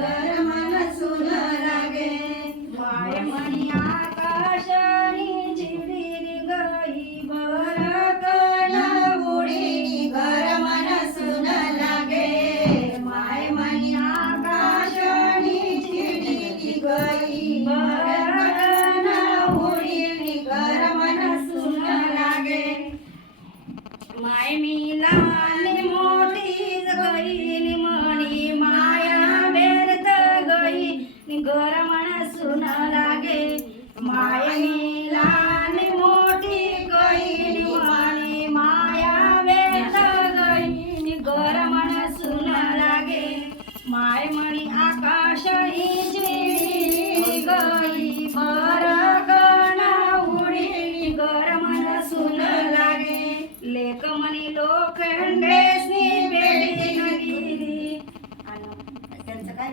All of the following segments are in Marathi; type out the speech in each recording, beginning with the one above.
घर मन सुन लागे माय म्हणी आकाशनी चिडीनी गई बरकन उडीनी घर मन सुन लागे माय म्हणी आकाशनी चिडीनी गई बरकन उडीनी घर मन सुन लागे माय मिलानी मोठी गई म्हणी माया बेरत गई घर मन सुन लागे माय मिलानी मोठी गई म्हणी माया बेरत गई घर मन सुन लागे माय म्हणी आकाश ही चिडी गई बरकन उडी घर मन सुन लागे लेक म्हणी लोखंडेसनी बेडी नदीरी त्यांचं काय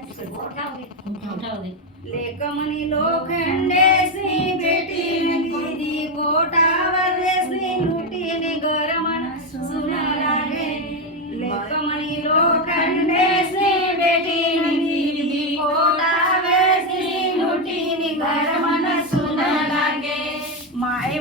लेक म्हणी लोखंडेसनी बेटी नदीरी गोटावरलेसनी लुटीने घर मन सुन लागे लेक म्हणी लोखंडेसनी बेटी नदीरी गोटावरलेसनी लुटीने घर मन सुन लागे माय